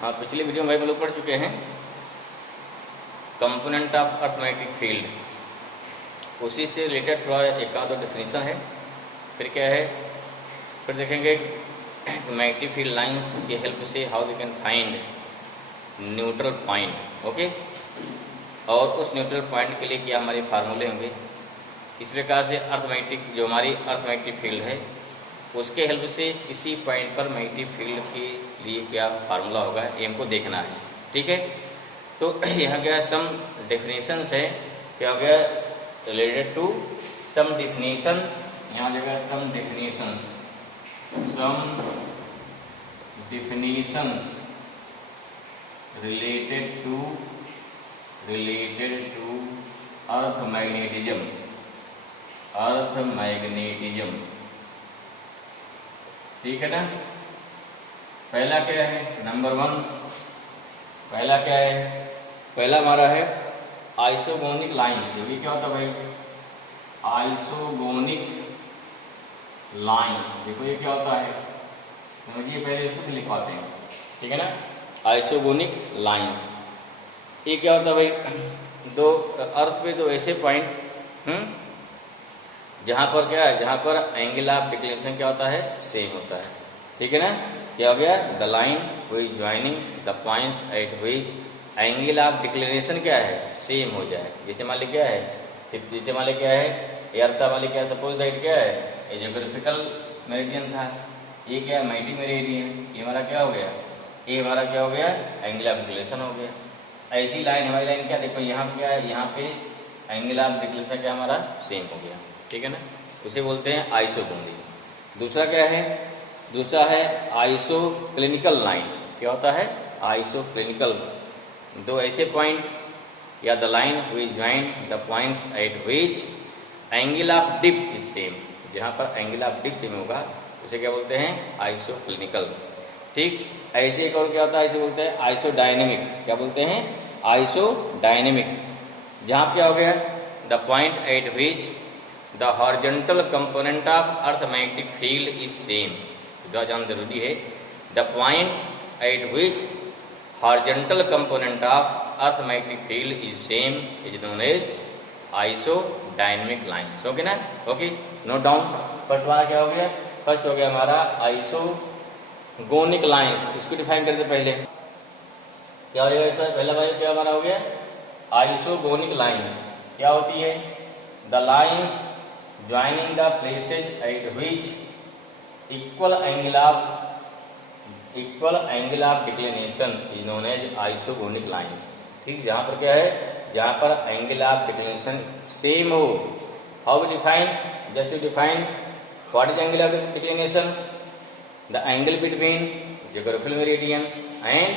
हाँ, पिछली वीडियो में भाई हम लोग पढ़ चुके हैं कंपोनेंट ऑफ अर्थमैग्नेटिक फील्ड, उसी से रिलेटेड थोड़ा एक आध डेफिनेशन है। फिर क्या है, फिर देखेंगे मैग्नेटिक फील्ड लाइंस की हेल्प से how we can find neutral point. Okay, और उस न्यूट्रल पॉइंट के लिए क्या हमारे फार्मूले होंगे। इस प्रकार से अर्थमैग्नेटिक जो हमारी अर्थमैग्नेटिक फील्ड है उसके हेल्प से किसी पॉइंट पर मैग्नेटिक फील्ड के लिए क्या फार्मूला होगा, ये हमको देखना है। ठीक है, तो यहाँ क्या सम डेफिनेशन है, क्या हो गया रिलेटेड टू सम डेफिनेशन, यहाँ जगह some definition related to earth magnetism. ठीक है ना। पहला क्या है, नंबर 1 पहला क्या है, पहला हमारा है आइसोगोनिक लाइन। ये क्या होता है भाई, आइसोगोनिक लाइन। देखो ये क्या होता है, समझिए पहले इसको भी लिखवाते हैं। ठीक है ना, आइसोगोनिक लाइंस ये क्या होता है भाई, दो अर्थ पे दो ऐसे पॉइंट जहां पर क्या है, जहां पर एंगल ऑफ डिक्लेरेशन क्या होता है, सेम होता है। ठीक है ना, क्या हो गया, the line which joining the points at which angle of declaration क्या है, सेम हो जाए। जैसे मान लिया क्या है, जैसे मान लिया क्या है, ये अर्थ मान लिया क्या, सपोज दैट क्या है, ये ज्योग्राफिकल मेरिडियन था, ये क्या है मैग्नेटिक मेरिडियन, ये हमारा क्या हो गया, ये हमारा क्या हो गया, एंगल ऑफ डिक्लेरेशन हो गया। ऐसी लाइन हमारी लाइन क्या, देखो यहाँ पे क्या है, यहाँ पे एंगल ऑफ डिक्लेरेशन क्या हमारा सेम हो गया। ठीक है ना, उसे बोलते हैं आइसोगोनिक। दूसरा क्या है, दूसरा है आइसोक्लिनिकल लाइन। क्या होता है, आइसोक्लिनिकल, दो ऐसे पॉइंट या the line which join the points at which angle of dip is same, जहां पर एंगल ऑफ डिप सेम होगा उसे क्या बोलते हैं, आइसोक्लिनिकल। ठीक, ऐसे एक और क्या होता है, इसे बोलते हैं आइसोडायनेमिक। क्या बोलते हैं, आइसोडायनेमिक, जहां क्या हो गया, the point at which the horizontal component of earth magnetic field is same. जो जान जरूरी है, the point at which horizontal component of earth magnetic field is same is known as isodynamic lines. Okay ना, ओके, नोट डाउन। फर्स्ट वाला क्या हो गया, first हो गया हमारा आइसोगोनिक लाइंस। इसको डिफाइन करते पहले क्या हो गया, पहला वाला क्या हमारा हो गया, आइसोगोनिक लाइंस। क्या होती है, the lines joining the places at which equal angle of declination is known as isogonic lines. ठीक, जहां पर क्या है, जहां पर एंगल ऑफ डिक्लिनेशन सेम हो। How we define, just you define what is angle of declination, the angle between geographical meridian and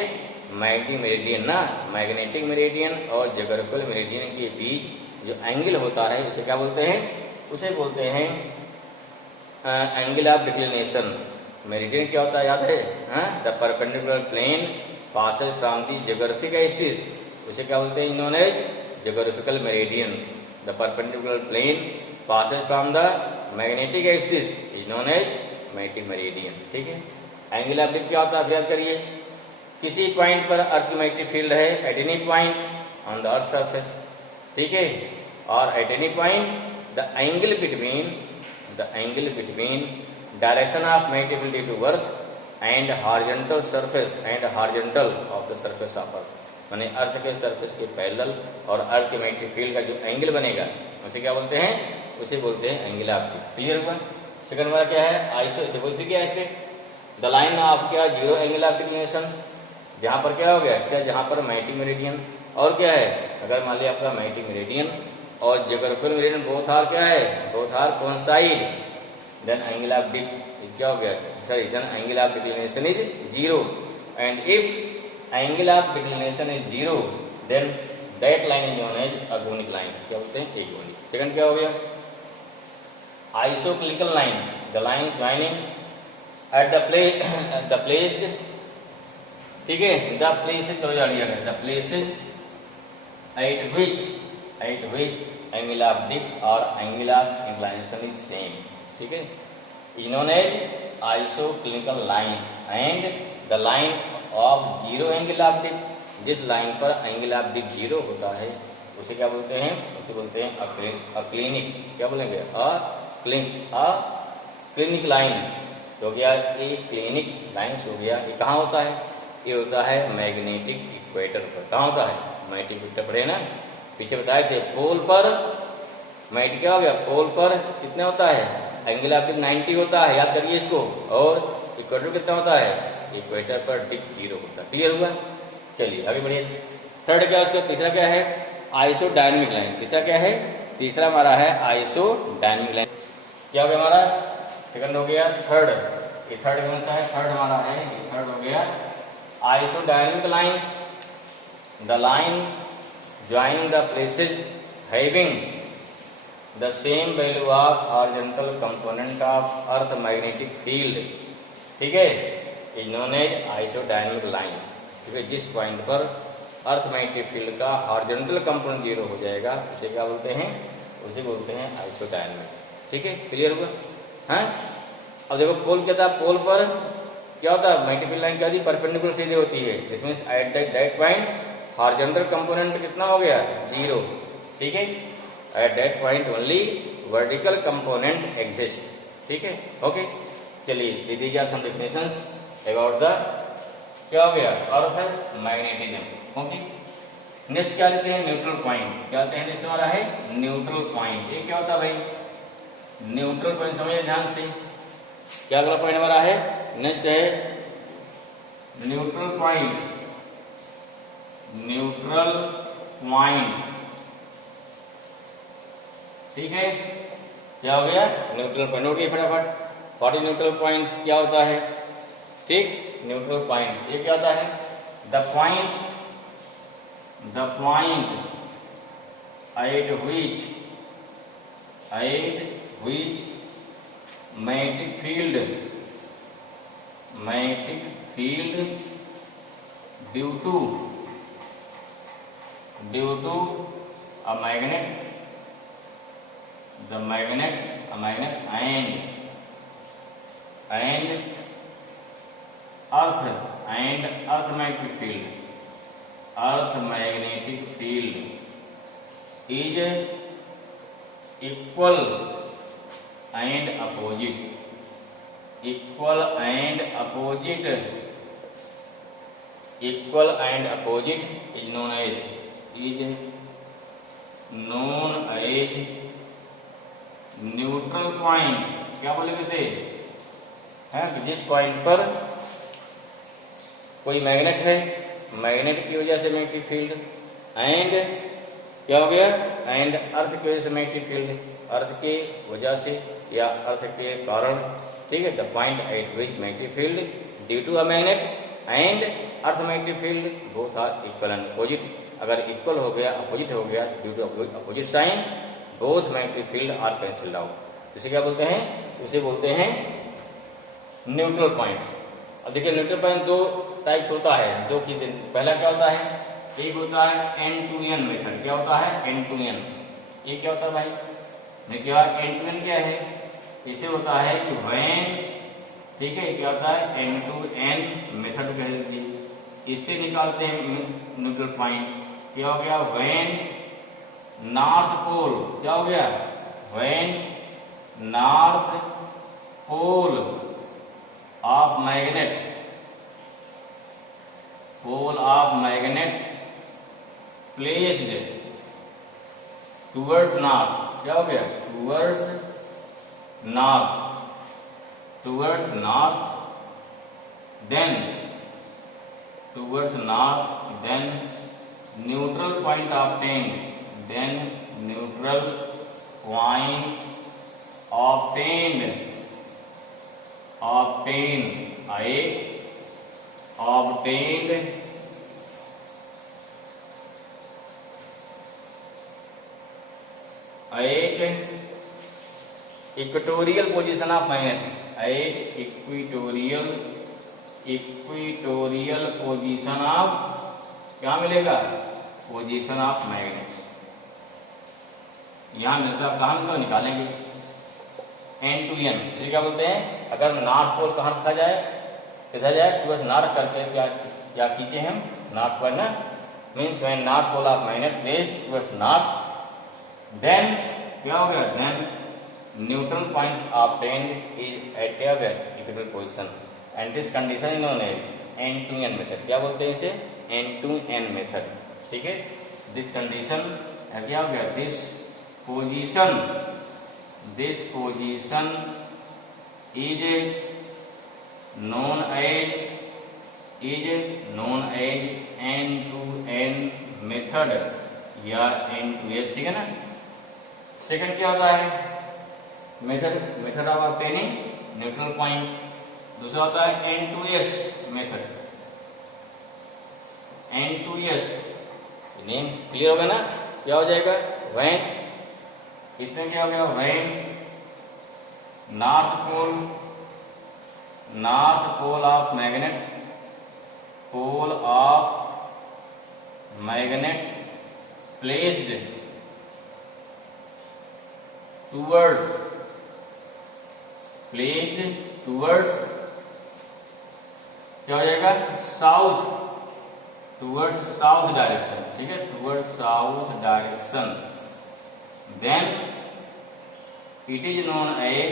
magnetic meridian ना, magnetic meridian और ज्योग्राफिकल मेरिडियन के बीच जो एंगल होता है उसे क्या बोलते हैं, उसे बोलते हैं एंगल ऑफ डिक्लिनेशन। मेरिडियन क्या होता है, याद है, the perpendicular plane passes from the geographic axis, उसे क्या बोलते हैं, known as geographical meridian. The perpendicular plane passes from the magnetic axis is known as magnetic meridian. ठीक है, एंगल ऑफ डिक्लेरेशन क्या होता है, याद करिए, किसी पॉइंट पर अर्थ की मैग्नेटिक फील्ड है at any point on the earth surface. ठीक है, और at any point the angle between direction of magnetic field to earth and horizontal surface and horizontal of the surface of earth, माने earth के surface के parallel और अर्थ के magnetic field का जो एंगल बनेगा उसे क्या बोलते हैं, उसे बोलते हैं एंगल ऑफ डिक्लेरेशन। क्लियर हुआ। सेकंड वाला क्या है, आइसो, देखो फिर क्या है इसके, द लाइन ऑफ क्या, जीरो एंगल ऑफ डिक्लिनेशन, जहां पर क्या हो गया, क्या, जहां पर मैग्नेटिक मेरिडियन और क्या है, अगर मान लिया आपका मैग्नेटिक मेरिडियन और ज्योग्राफिकल मेरिडियन बोथ आर क्या है, both are coincide, then angle of dip क्या हो गया, sorry, then angle of declination is zero. And if angle of declination is zero then that line is known as agonic line. क्या बोलते हैं, agonic. Second क्या हो गया, isoclinical line, the line joining at the place, ठीक है, the places करो जानिएगा, the places eight which angle of dip और angle of inclination is same. ठीक है, is known as isoclinical line and the line of zero angle of dip, जिस line पर angle of dip zero होता है उसे क्या बोलते हैं? उसे बोलते हैं अक्लिनिक। क्या बोलेंगे? क्लिनिक लाइन हो गया, ये क्लिनिक लाइन्स हो गया। ये कहाँ होता है? ये होता है मैग्नेटिक इक्वेटर पर। कहाँ होता है? मैग्नेटिक इक्वेटर पर है ना, पीछे बताए थे। पोल पर मैग्नेटिक क्या हो गया? पोल पर कितना होता है? एंगल ऑफ डिप 90 होता है, याद करिए इसको। और इक्वेटर कितना होता है? इक्वेटर पर डिप जीरो होता है। क्लियर हुआ? चलिए आगे बढ़िए। थर्ड क्या है उसका? तीसरा क्या है? आइसोडायनेमिक लाइन। तीसरा क्या है? तीसरा हमारा है आइसोडायनेमिक लाइन। क्या हो गया हमारा? सेकंड हो गया थर्ड। ये थर्ड कौन सा है? थर्ड हमारा है, ये थर्ड हो गया isodynamic lines, the line joining the places having the same value of horizontal component of earth magnetic field. ठीक है, is known as isodynamic lines. ठीक है, जिस पॉइंट पर अर्थ मैग्नेटिक फील्ड का हॉरिजॉन्टल कंपोनेंट जीरो हो जाएगा उसे क्या बोलते हैं? उसे बोलते हैं आइसोडायनेमिक। ठीक है, क्लियर हुआ? हाँ, अब देखो पोल क्या था? पोल पर क्या होता है? मैग्नेटिक फील्ड लाइन क्या होती है? परपेंडिकुलर सीधे होती है। This means at that point horizontal component कितना हो गया? जीरो। ठीक है, at that point only vertical component exist. ठीक है, ओके। चलिए these are some definitions about the क्या हो गया? अर्थ मैग्नेटिज्म। ओके, नेक्स्ट क्या लेते हैं? Neutral point. क्या लेते हैं? नेक्स्ट हमारा है न्यूट्रल पॉइंट। ये क्या होता है भाई? न्यूट्रल पॉइंट समझिए ध्यान से। क्या अगला पॉइंट हमारा है? नेक्स्ट है न्यूट्रल पॉइंट। न्यूट्रल पॉइंट, ठीक है, क्या हो गया? Neutral point. नोटिए फटाफट, व्हाट इज न्यूट्रल पॉइंट्स? क्या होता है? ठीक, न्यूट्रल पॉइंट ये क्या होता है? The point at which magnetic field due to a magnet and earth magnetic field is equal and opposite is known as neutral point. क्या बोलेंगे इसे? है जिस पॉइंट पर कोई मैग्नेट है, मैग्नेट की वजह से मैग्नेटिक फील्ड, एंड क्या हो गया? एंड अर्थ की वजह से मैग्नेटिक फील्ड, अर्थ के वजह से या अर्थ के कारण। ठीक है, the point at which magnetic field due to a magnet and earth magnetic field both are equal and opposite. अगर इक्वल हो गया, अपोजिट हो गया, due to opposite sign, both magnetic field are cancelled out. इसे क्या बोलते हैं? उसे बोलते हैं न्यूट्रल पॉइंट्स। अब देखिए न्यूट्रल पॉइंट दो टाइप्स होता है, दो चीजें। पहला क्या होता है? एक होता है एन टू एन मेथड। क्या होता है? N to N. ये क्या होता है भाई? देखिए एन टू एन क्या है? इसे होता है कि व्हेन, ठीक है, क्या होता है? एन टू एन मेथड कह दीजिए। इससे निकालते हैं न्यूट्रल पॉइंट। क्या हो गया? व्हेन नॉर्थ पोल, क्या हो गया? When north pole of magnet placed towards north, क्या हो गया? Towards north, then neutral point obtained, at equatorial position of magnet, at equatorial position of, क्या मिलेगा? Position of magnet. यहां मिलता, कहां मिलता निकालेंगे? N to N. इसे क्या बोलते हैं? अगर नॉर्थ पोल कहां रखा जाए, इधर जाए टूवर्ड्स नॉर्थ करके क्या क्या कीजिए हम नॉर्थ पर ना, means when north pole of magnet placed towards north then क्या हो गया, then neutral points obtained is at equatorial position and this condition is known as N2N method. क्या बोलते हैं इसे, N2N मेथड, ठीक है। दिस कंडीशन क्या हो गया, this position is known as N2N method या N2S, ठीक है ना। सेकंड क्या होता है, method of obtaining neutral point. दूसरा होता है N2S method, N2S name clear होगा ना। क्या हो जाएगा, व्हेन, इसमें क्या हो गया, when north pole of magnet placed towards क्या हो जाएगा, साउथ, टुवर्ड्स साउथ डायरेक्शन, ठीक है, towards south direction, then it is known as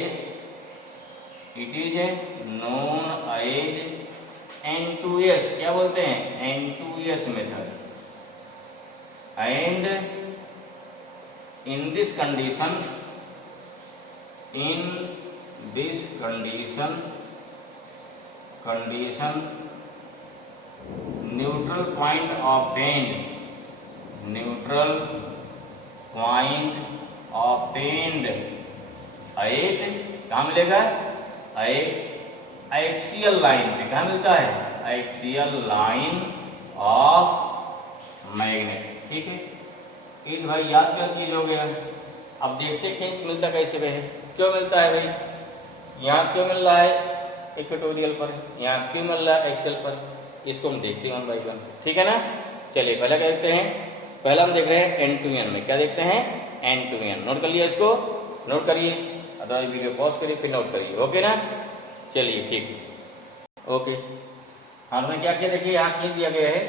N2S, क्या बोलते हैं, N2S method. And in this condition neutral point obtained at, कहाँ मिलेगा, एक्सियल लाइन पे, कहाँ मिलता है, एक्सियल लाइन ऑफ मैग्नेट, ठीक है। ये भाई याद कर चीज हो गया। अब देखते हैं मिलता कैसे है, क्यों मिलता है भाई, यहाँ क्यों मिल रहा है इक्वेटोरियल पर, यहाँ क्यों मिल रहा है एक्सियल पर, इसको हम देखते हैं भाई बन, ठीक है ना। चलिए पहले क्या देखते हैं, पहला हम देख रहे हैं N2N में, क्या देखते हैं, N2N। नोट कर लिया, इसको नोट करिए, अदरवाइज वीडियो पॉज करिए फिर नोट करिए, ओके ना। चलिए ठीक, ओके। हाँ में क्या किया, देखिए यहाँ क्यों दिया गया है,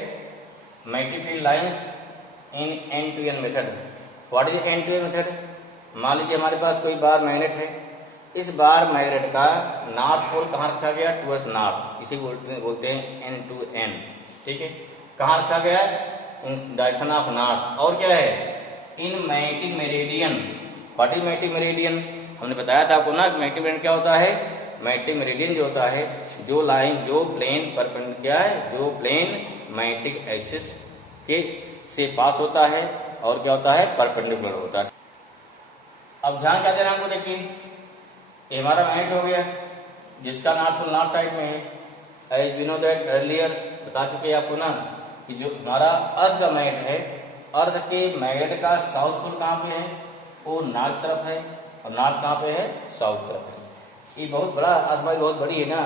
magnetic field lines in N2N method. What is N2N method, मान लीजिए हमारे पास कोई बार मैग्नेट है, इस बार मैग्नेट का नॉर्थ पोल कहाँ रखा गया, टुवर्ड्स नॉर्थ, इसी बोलते हैं N2N, ठीक है। कहाँ रखा गया, इन डायरेक्शन ऑफ नॉर्थ। और क्या है, इन magnetic meridian. What is magnetic meridian, हमने बताया था आपको ना, मैग्नेटिक मेरिडियन क्या होता है, मैग्नेटिक मेरिडियन जो होता है, जो प्लेन परपेंडिकुलर, क्या है, जो प्लेन मैग्नेटिक एक्सिस के से पास होता है और क्या होता है, परपेंडिकुलर होता है। अब ध्यान क्या देना हमको, देखिए ये हमारा मैग्नेट हो गया जिसका नॉर्थ पोल नॉर्थ साइड में है। As we know that earlier, बता चुके हैं आपको ना कि जो हमारा अर्थ का मैग्नेट है, अर्थ के मैग्नेट का साउथ पोल कहाँ पे है, वो नॉर्थ तरफ है, और नॉर्थ कहाँ पे है, साउथ तरफ है। ये बहुत बड़ा, अर्थ हमारी बहुत बड़ी है ना,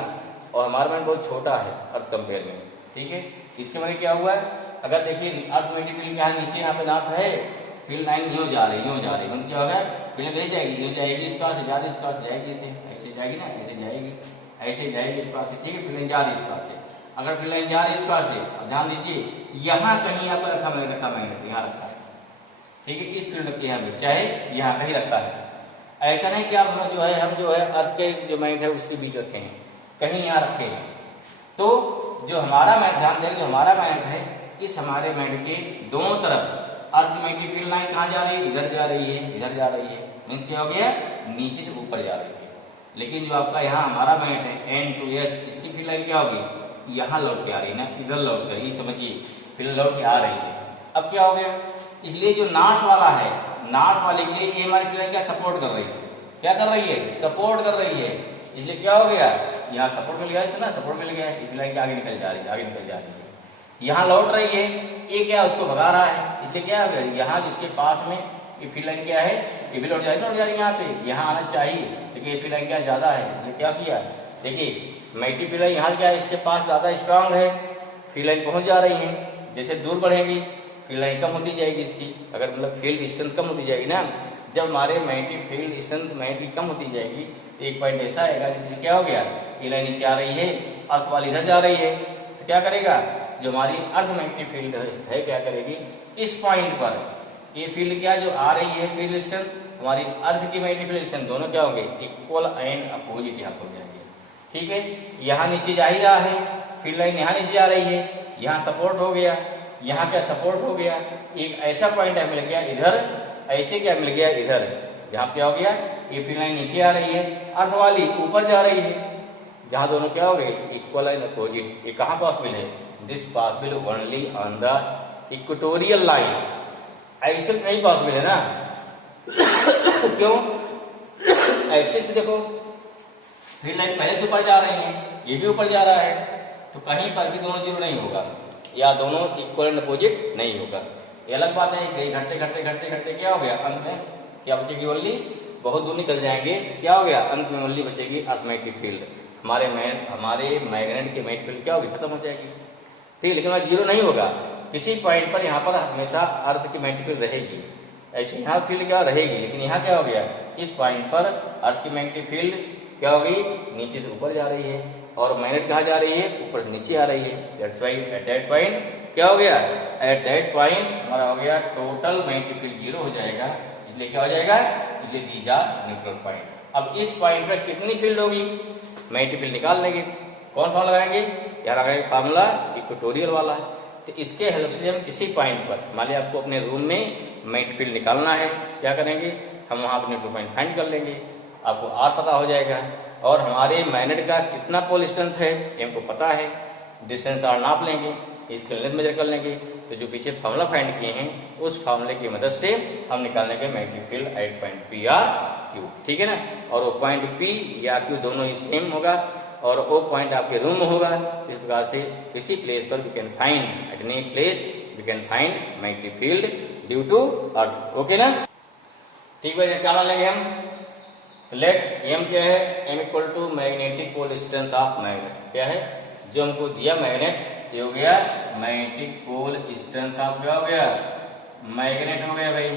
और हमारा मैग्नेट बहुत छोटा है अर्थ कंपेयर में, ठीक है। इसके बारे में क्या हुआ है, अगर देखिए अर्थ मैग्नेटिक फील्ड क्या है, नीचे यहाँ पे नॉर्थ है, फील्ड लाइन यूं जा रही मतलब क्या होगा, फील्ड कहीं जाएगी, यूं जाएगी, इस पास से जाएगी, इस पास से जाएगी, ऐसे जाएगी ना, ऐसे जाएगी इस पास से, ठीक है। फील्ड लाइन जा रही है इस पास से, अगर फील्ड लाइन जा रही है इस पास से, अब ध्यान दीजिए यहाँ कहीं यहाँ पर रखा मैग्नेट यहाँ रखा है, ठीक है, इस फील्ड के यहाँ पे चाहे यहाँ कहीं रखा है। ऐसा नहीं कि आप हम जो है अर्थ के जो मैग्नेट है उसके बीच रखे हैं, कहीं यहाँ रखे हैं। तो जो हमारा मैग्नेट, ध्यान देंगे, जो हमारा मैग्नेट है, इस हमारे मैग्नेट के दोनों तरफ अर्थ मैग्नेटिक फील्ड लाइन कहाँ जा रही है, इधर जा रही है, इधर जा रही है, मीन्स क्या हो गया, नीचे से ऊपर जा रही है। लेकिन जो आपका यहाँ हमारा मैग्नेट है N2S, इसकी फील्ड लाइन क्या होगी, यहाँ लौट के आ रही है ना, इधर लौट कर, ये समझिए फील्ड लौट के आ रही है। अब क्या हो गया, इसलिए जो नॉर्थ वाला है, नॉर्थ वाले के लिए ये हमारी फील्ड लाइन क्या सपोर्ट कर रही है, क्या कर रही है, सपोर्ट कर रही है। इसलिए क्या हो गया, यहाँ सपोर्ट मिल गया ना, सपोर्ट मिल गया, फील्ड लाइन आगे निकल जा रही है, आगे निकल जा रही है, यहाँ लौट रही है, ये क्या उसको भगा रहा है। इसलिए क्या हो गया, यहाँ जिसके पास में ये फील्ड लाइन क्या है, ये भी लौट जा रही है यहाँ पे, यहाँ आना चाहिए, लेकिन ये फील्ड लाइन क्या ज्यादा है, इसलिए क्या किया, देखिए मैग्नेटिक फील्ड लाइन यहाँ क्या है, इसके पास ज्यादा स्ट्रांग है, फील्ड लाइन पहुंच जा रही है। जैसे दूर बढ़ेगी फील्ड लाइन कम होती जाएगी इसकी, अगर मतलब फील्ड स्ट्रेंथ कम होती जाएगी ना, जब हमारे मैग्नेटिक फील्ड स्ट्रेंथ मैग्नेटिक कम होती जाएगी तो एक पॉइंट ऐसा आएगा, क्या हो गया, ये लाइन नीचे आ रही है, अर्थ वाली इधर जा रही है, तो क्या करेगा, जो हमारी अर्थ मैग्नेटिक फील्ड है क्या करेगी, इस पॉइंट पर ये फील्ड क्या जो आ रही है फील्ड डिस्टेंस, हमारी अर्थ की मैग्नेटिक फील्ड डिस्टेंस दोनों क्या होंगे, इक्वल एंड अपोजिट यहाँ हो जाएंगे। ठीक है, यहाँ नीचे जा ही रहा है, फील्ड लाइन यहाँ नीचे जा रही है, यहाँ सपोर्ट हो गया, यहाँ क्या सपोर्ट हो गया, एक ऐसा पॉइंट मिल गया इधर, ऐसे क्या मिल गया इधर, जहाँ क्या हो गया, ये फील्ड लाइन नीचे आ रही है, अर्थ वाली ऊपर जा रही है, जहाँ दोनों क्या हो गए, इक्वल एंड अपोजिट। ये कहाँ पॉसिबल है, this possible only on the equatorial line, ऐसे नहीं पॉसिबल है ना क्यों, ऐसे से देखो फील्ड लाइन पहले से ऊपर जा रही है, ये भी ऊपर जा रहा है, तो कहीं पर भी दोनों जीरो नहीं होगा, या दोनों इक्वल एंड अपोजिट नहीं होगा। ये अलग बात है, घटते घटते घटते घटते क्या हो गया, अंत में क्या बचेगी, ओनली बहुत दूर निकल जाएंगे, क्या हो गया, अंत में ओनली बचेगी अर्थ मैग्नेटिक फील्ड, हमारे मैग्नेट की मैग्नेटिक फील्ड क्या होगी, खत्म हो जाएगी। ठीक है, लेकिन वह जीरो नहीं होगा, किसी पॉइंट पर यहाँ पर हमेशा अर्थ की मैग्नेटिक फील्ड रहेगी, ऐसे यहाँ फील्ड क्या रहेगी, लेकिन यहाँ क्या हो गया, इस पॉइंट पर अर्थ की मैग्नेटिक फील्ड क्या होगी, नीचे से ऊपर जा रही है, और मैग्नेट कहाँ जा रही है, ऊपर से नीचे आ रही है। That's why eight that point क्या हो गया, एट दैट पॉइंट हमारा हो गया टोटल मैग्नेटिक फील्ड जीरो हो जाएगा, इसलिए क्या हो जाएगा, इसलिए दीज आर न्यूट्रल पॉइंट। अब इस पॉइंट पर कितनी फील्ड होगी, मैग्नेटिक फील्ड निकाल लेंगे, कौन फॉर्मूला लगाएंगे, यहाँ लगाएंगे फार्मूला इक्वेटोरियल वाला है, तो इसके हेल्प से हम किसी पॉइंट पर, मान लिया आपको अपने रूम में मैग्नेटिक फील्ड निकालना है, क्या करेंगे, हम वहाँ अपने न्यूट्रल पॉइंट फाइंड कर लेंगे, आपको आर पता हो जाएगा, और हमारे मैग्नेट का कितना पोल स्ट्रेंथ है ये हमको पता है, डिस्टेंस आर नाप लेंगे, इसके लेंथ मेजर कर लेंगे, तो जो पीछे फार्मूला फाइंड किए हैं उस फार्मूले की मदद से हम निकाल लेंगे magnetic field eight point P R Q. ठीक है ना, और वो पॉइंट पी या क्यू दोनों ही सेम होगा, और वो पॉइंट आपके रूम में होगा, इस प्रकार से किसी प्लेस पर we can find at any place we can find magnetic field due to earth. Okay ना, ठीक है, निकालना लेंगे हम, लेट एम क्या है, M equal to magnetic pole strength of magnet, क्या है जो हमको दिया मैग्नेट, ये हो गया मैग्नेटिक पोल स्ट्रेंथ ऑफ क्या हो गया, मैग्नेट हो गया भाई।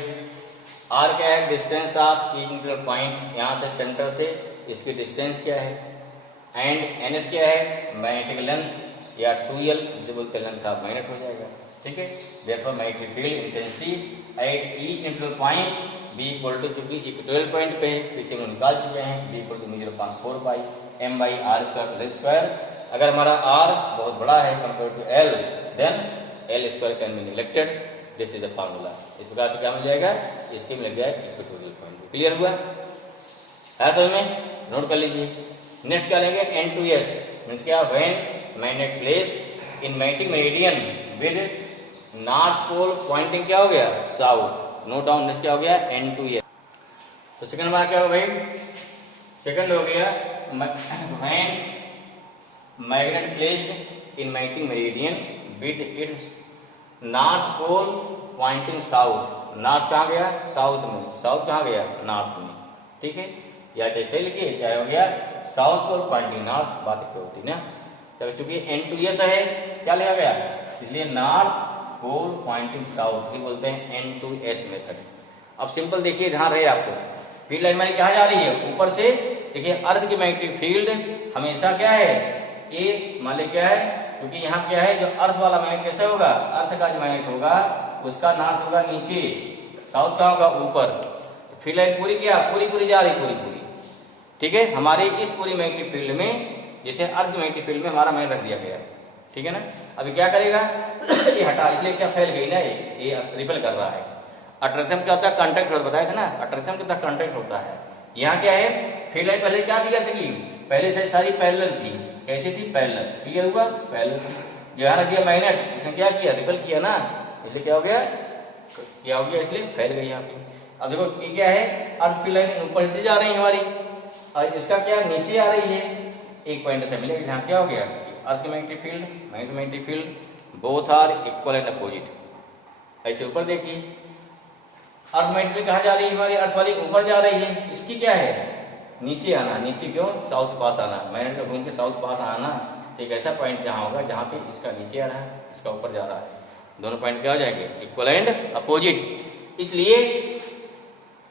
आर क्या है, distance of each neutral point, यहाँ से सेंटर से इसकी डिस्टेंस क्या है, एंड एन एस क्या है, मैग्नेटिक लेंथ या 2l जिसे बोलते हैं लेंथ ऑफ मैग्नेट हो जाएगा। ठीक है, therefore magnetic field intensity at each neutral point B equal to, क्योंकि इक्वेटोरियल पॉइंट पे है पीछे हम निकाल चुके हैं, B equal to 0.4 pi M by R square. अगर हमारा आर बहुत बड़ा है compare to L, then L square can be neglected, this is the formula. इस प्रकार से क्या मिल जाएगा, इसके मिल जाएगा इक्वेटोरियल पॉइंट। क्लियर हुआ है समझ में, नोट कर लीजिए। नेक्स्ट क्या लेंगे, एन टू एस मीन्स क्या, when magnet place in magnetic meridian with north pole pointing क्या हो गया, साउथ। नोट डाउन, नेक्स्ट क्या हो गया, एन टू एस। तो सेकंड हमारा क्या हो भाई, सेकंड हो गया when magnet placed in magnetic meridian with its north pole pointing south. North कहाँ गया, साउथ में, साउथ कहाँ गया, नॉर्थ में। ठीक है, या जैसे लिखिए, चाहे हो गया साउथ पोल पॉइंटिंग नॉर्थ, बात क्या होती ना, तो चूंकि एन टू एस है, क्या लिया गया, इसलिए नॉर्थ पोल पॉइंटिंग साउथ ही बोलते हैं एन टू एस मेथड। अब सिंपल देखिए, ध्यान रहे आपको, फील्ड लाइन हमारी कहाँ जा रही है, ऊपर से। देखिए अर्थ की मैग्नेटिक फील्ड हमेशा क्या है, ये मान ली क्या है, क्योंकि यहाँ क्या है, जो अर्थ वाला मैग्नेट कैसे होगा, अर्थ का जो मैग्नेट होगा उसका नॉर्थ होगा नीचे, साउथ का होगा ऊपर। फील्ड लाइन पूरी क्या, पूरी जा रही, पूरी। ठीक है, हमारे इस पूरी मैग्नेटिक फील्ड में, जैसे अर्थ मैग्नेटिक फील्ड में हमारा मैग्नेट रख दिया गया, ठीक है ना। अभी क्या करेगा ये हटा, इसलिए क्या फैल गई ना, ये रिपेल कर रहा है। अट्रैक्शन क्या होता है, कांटेक्ट होता, बताया था ना, अट्रैक्शन कितना कांटेक्ट होता है। यहाँ क्या है, फील्ड लाइन पहले क्या दिया था, पहले से सारी पैरेलल थी, कैसी थी, पैरेलल। क्लियर हुआ, पैरेलल थी। यहाँ रख दिया मैग्नेट, इसने क्या किया, रिपेल किया ना, इसलिए क्या हो गया, इसलिए फैल गई यहाँ पे। अब देखो ये क्या है, अर्थ की लाइन ऊपर से जा रही है हमारी, और इसका क्या नीचे आ रही है, एक पॉइंट से मिलेगा, यहाँ क्या हो गया, अर्थ की magnetic field, magnetic field both are equal and opposite. ऐसे ऊपर देखिए, अर्थ मैग्नेटिक कहाँ जा रही है हमारी, अर्थ वाली ऊपर जा रही है, इसकी क्या है, नीचे आना। नीचे क्यों, साउथ पास आना, मैग्नेट का घूम के साउथ पास आना। एक ऐसा पॉइंट जहाँ होगा जहाँ पे इसका नीचे आ रहा है, इसका ऊपर जा रहा है, दोनों पॉइंट क्या हो जाएंगे, इक्वल एंड अपोजिट। इसलिए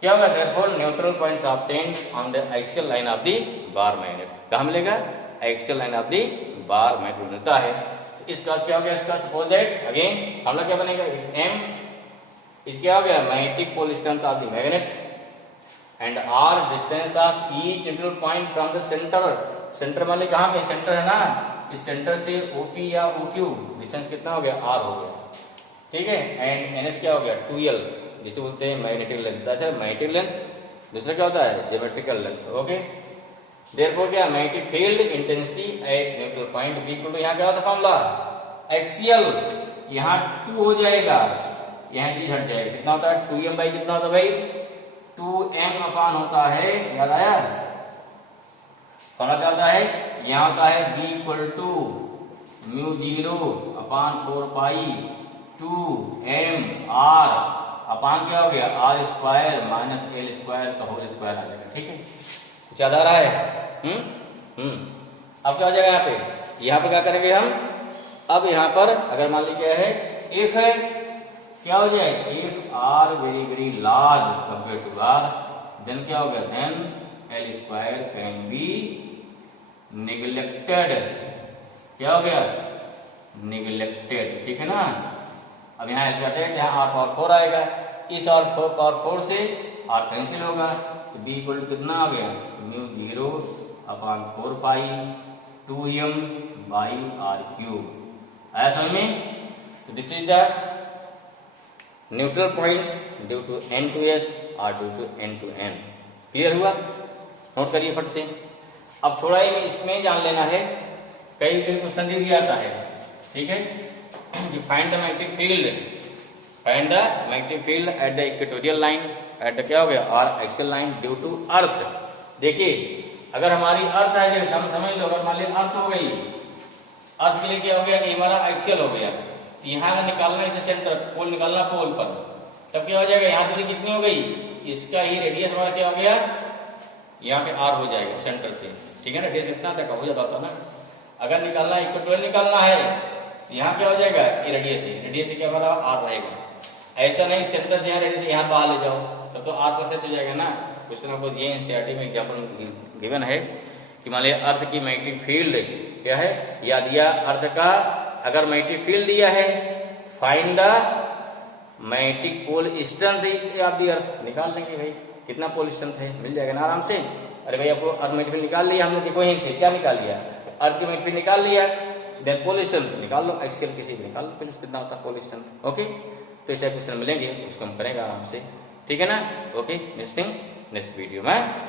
क्या होगा, therefore neutral points obtained on the axial line of the bar magnet. कहाँ मिलेगा, axial line of the bar magnet मिलता है। इसका क्या हो गया, इसका सपोज दैट अगेन फॉर्मूला क्या बनेगा, एम इस क्या हो गया magnetic pole strength of the magnet and R distance of each neutral point from the centre. Centre वाले कहाँ पे सेंटर है ना, इस सेंटर से ओपी या ओक्यू डिस्टेंस कितना हो गया, आर हो गया, ठीक है। एंड एनएस क्या हो गया 2l, जिसे बोलते हैं मैग्नेटिक लेंथ, मैग्नेटिक लेंथ, दूसरा क्या होता है ज्योमेट्रिकल लेंथ, ओके। देयरफॉर क्या magnetic field intensity at neutral point B equal to, यहाँ क्या होता फॉर्मूला एक्सियल, यहाँ 2 हो जाएगा, यहाँ चीज हट जाएगा, कितना होता है 2m बाई कितना होता है भाई 2m अपान होता है, याद आया फॉर्मूला क्या होता है, यहाँ होता है b equal to mu 0 upon 4 pi 2m r upon क्या हो गया R square minus L square का होल स्क्वायर आ जाएगा, ठीक है। कुछ याद आ रहा है? अब क्या हो जाएगा यहाँ पे क्या करेंगे हम, अब यहाँ पर अगर मान लीजिए है इफ है क्या हो जाए, if R very very large compare to R then क्या हो गया, then L square can be neglected, क्या हो गया निगलेक्टेड, ठीक है ना। अब यहाँ ऐसा है कि यहाँ आर पावर 4 आएगा, इस और पावर 4 से आर कैंसिल होगा, तो बी इक्वल कितना आ गया mu 0 upon 4 pi 2m by R cube, आया समझ में। तो this is the neutral points due to n to s और due to n to n, clear हुआ, नोट करिए फट से। अब थोड़ा ही इसमें जान लेना है, कई कई क्वेश्चन दे दिया जाता है, ठीक है, कि find the magnetic field, find the magnetic field at the equatorial line at the क्या हो गया or axial line due to earth. देखिए अगर हमारी अर्थ है, जैसे हम समझ लो अगर मान लीजिए अर्थ हो गई, अर्थ के लिए क्या हो गया ये हमारा एक्सियल हो गया, यहाँ का निकालना इसे सेंटर पोल निकालना पोल पर, तब क्या हो जाएगा यहाँ दूरी कितनी हो गई, इसका ही रेडियस हमारा क्या हो गया यहाँ पे आर हो जाएगा सेंटर से, ठीक है ना, रेडियस कितना तक हो जाता था ना। अगर निकालना इक्वेटोरियल निकालना है यहाँ क्या हो जाएगा ये रेडियस है, रेडियस से क्या हमारा आर रहेगा, ऐसा नहीं सेंटर से यहाँ रेडियस यहाँ बाहर ले जाओ तब तो आर प्लस हो जाएगा ना। क्वेश्चन आपको ये एनसीईआरटी में एग्जाम्पल गिवन है कि मान लिया अर्थ की मैग्नेटिक फील्ड क्या है, या दिया अर्थ का अगर मैग्नेटिक फील्ड दिया है find the magnetic pole strength आप भी अर्थ निकाल लेंगे भाई कितना पोल स्ट्रेंथ है, मिल जाएगा ना आराम से। अरे भाई आपको अर्थ मैग्नेटिक फील्ड निकाल लिया हमने, देखो यहीं से क्या निकाल लिया, अर्थ की मैग्नेटिक फील्ड निकाल लिया, देन पोल स्ट्रेंथ निकाल लो, एक्सियल किसी भी निकाल लो, फिर कितना होता है पोल स्ट्रेंथ, ओके। तो ऐसे क्वेश्चन मिलेंगे उसको हम करेंगे आराम से, ठीक है ना, ओके। नेक्स्ट वीडियो में